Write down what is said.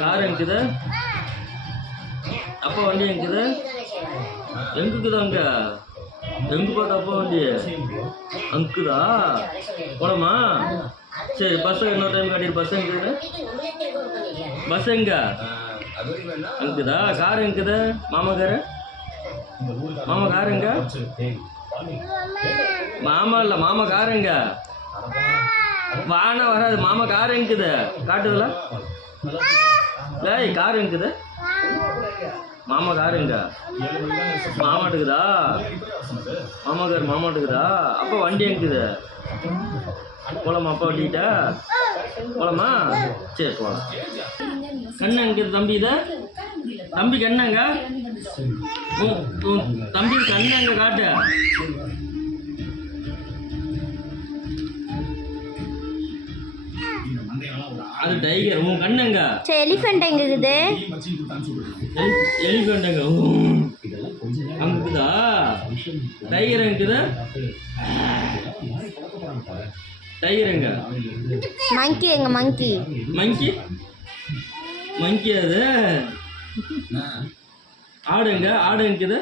car எங்குது அப்பா வண்டி எங்குது எங்குக்குதா அங்க எங்க பார்த்தா அப்பா வண்டி அங்குதா போலாமா சரி பஸ் இன்னொரு டைம் காட்டிடு பஸ் எங்குது பஸ் எங்க அங்குதா கார் எங்குது மாமா கார் எங்க மாமா இல்ல மாமா கார் எங்க வானா வராது மாமா கார் எங்குது காட்டுதுல டேய் கார் எங்குது மாமா கார் எங்க மாமாட்டுக்குதா மாமாட்டுக்குதா அப்பா வண்டி எங்குது போலாமா அப்பா வண்டிக்கிட்ட போலாமா சரி போலாம் கண்ணு எங்குது தம்பி இத தம்பி கண்ணங்க தம்பி கண்ணு எங்க காட்டு அது டைகர் உன் கண்ணுங்க எலிஃபென்ட் எங்க இருக்குது எலிஃபென்ட் எங்க அங்குதா டைகர் எங்குது டைகர் எங்க மங்கி எங்க மங்கி அது ஆடு எங்குது